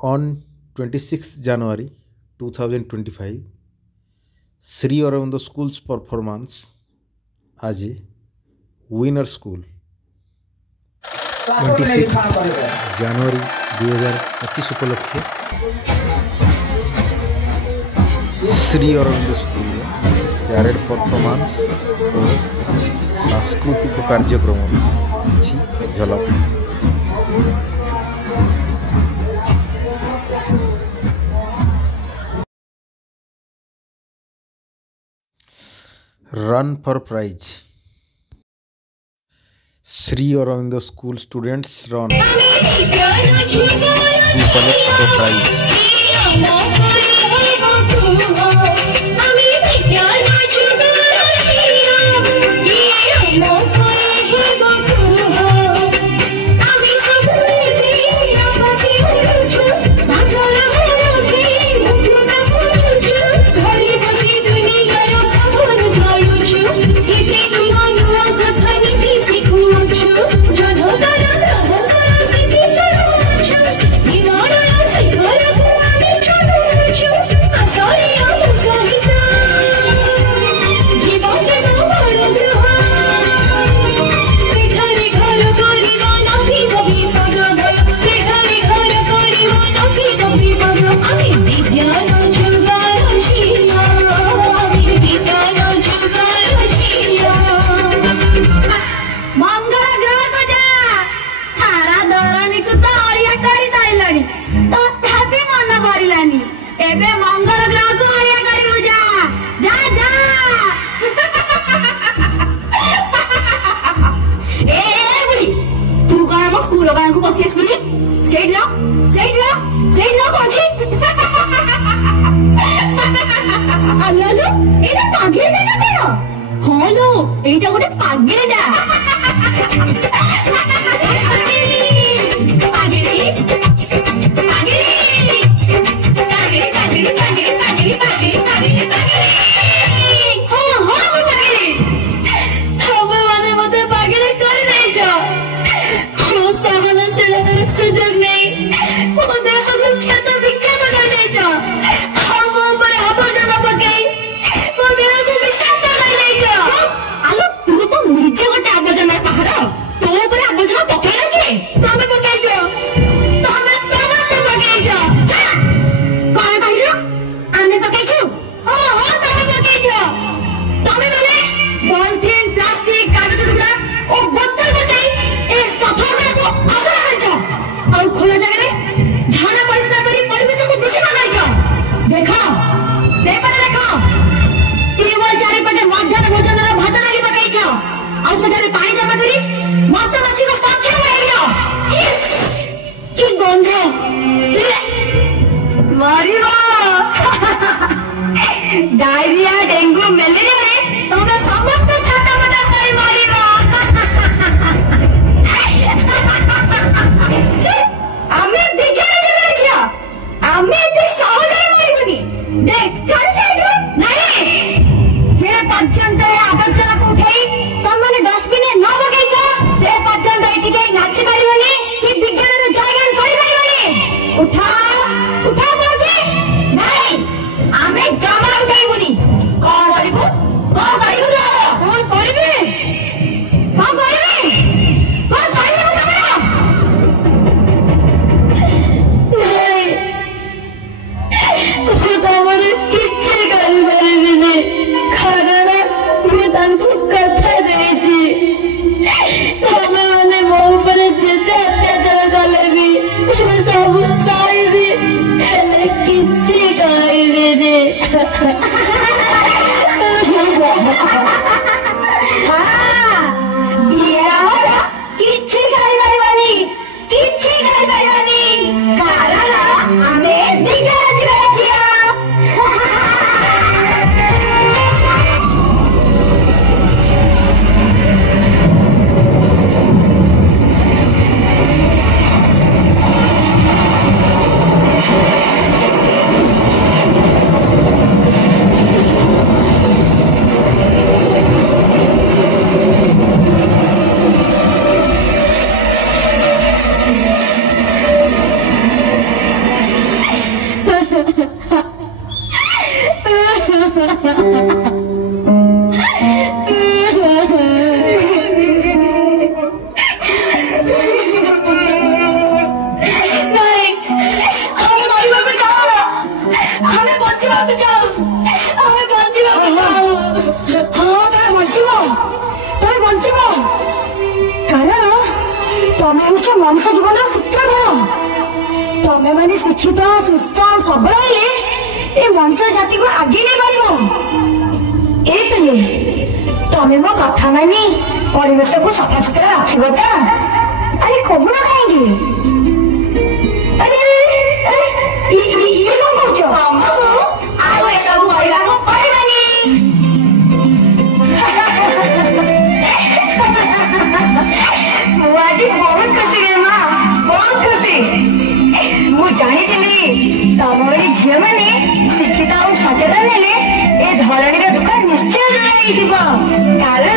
On 26th January 2025, Sri Aurobindo School's performance as a winner school. 26th January 2025 उपलक्षे Shri Arvind school parade performance और सांस्कृतिक कार्यक्रम किसी झलक। Run for prize. Sri Aurobindo School students run to collect the prize. Diarrhoea dengue malaria रे तमे समस्त छाता बटा करी मारिबा। आमे विज्ञान जगह छिया आमे एते सहजरे मारिबनी देख चल जाइबो नहीं जे पर्यंत आवर्जन को उठाई तमने डस्टबिन न बगैछ से पर्यंत एठी के नाचि पारिबनी कि विज्ञान रे जयगान करि पारिबनी। उठा उठा बाजे नहीं आमे जमा उठाइबनी कोन करिबो कोन करिबो कोन करिबे कोन करिबे कोन करिबो तमे नहीं तमरे किछि करि पारिबिनी कारण मैं तांको कथा देछि तमे माने मो ऊपर जेते अत्याचार कले भी सब सही तमे माने शिक्षित सुस्थ सबल हेले ए मनुष्य जाति को आगे नहीं पारिबो। ए पिले तमे मो कथा मानी परिवेश को सफा सुतरा रखिबो त? अरे कहूना काहेंगे? अरे ये कौन कहछ? हमको आउ ए सब कहला को परिबानी। मुआजी बहुत खुशी रे मां, बहुत खुशी। मु जानी दिली तमरी झियो माने शिक्षित और सचेतन हेले ए धरणी रे दुकान निश्चय रही जीव। कारण